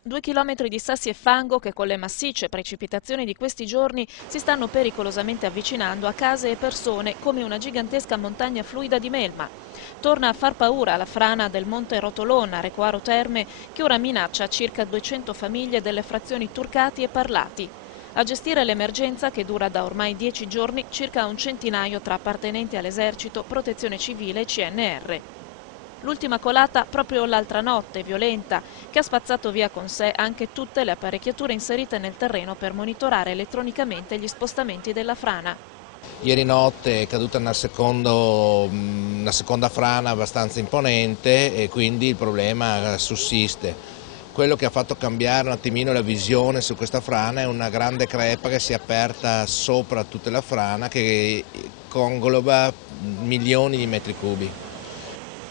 2 chilometri di sassi e fango che con le massicce precipitazioni di questi giorni si stanno pericolosamente avvicinando a case e persone come una gigantesca montagna fluida di melma. Torna a far paura la frana del Monte Rotolon a Recoaro Terme che ora minaccia circa 200 famiglie delle frazioni Turcati e Parlati. A gestire l'emergenza, che dura da ormai 10 giorni, circa un centinaio tra appartenenti all'esercito, protezione civile e CNR. L'ultima colata proprio l'altra notte, violenta, che ha spazzato via con sé anche tutte le apparecchiature inserite nel terreno per monitorare elettronicamente gli spostamenti della frana. Ieri notte è caduta una seconda frana abbastanza imponente e quindi il problema sussiste. Quello che ha fatto cambiare un attimino la visione su questa frana è una grande crepa che si è aperta sopra tutta la frana che congloba milioni di metri cubi.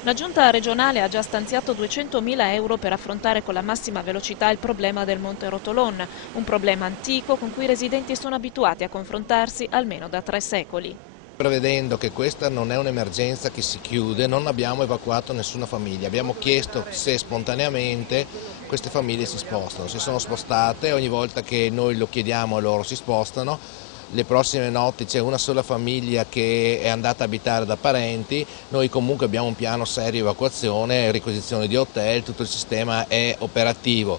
La giunta regionale ha già stanziato 200.000 euro per affrontare con la massima velocità il problema del Monte Rotolon, un problema antico con cui i residenti sono abituati a confrontarsi almeno da 3 secoli. Prevedendo che questa non è un'emergenza che si chiude, non abbiamo evacuato nessuna famiglia, abbiamo chiesto se spontaneamente queste famiglie si spostano, si sono spostate, ogni volta che noi lo chiediamo loro si spostano. Le prossime notti c'è una sola famiglia che è andata a abitare da parenti, noi comunque abbiamo un piano serio di evacuazione, riquisizione di hotel, tutto il sistema è operativo.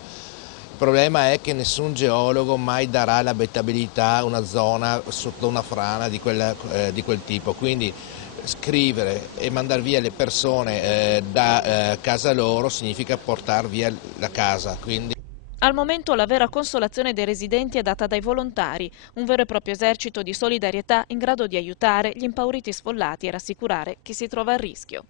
Il problema è che nessun geologo mai darà l'abitabilità a una zona sotto una frana di quel tipo, quindi scrivere e mandare via le persone da casa loro significa portare via la casa. Al momento la vera consolazione dei residenti è data dai volontari, un vero e proprio esercito di solidarietà in grado di aiutare gli impauriti sfollati e rassicurare chi si trova a rischio.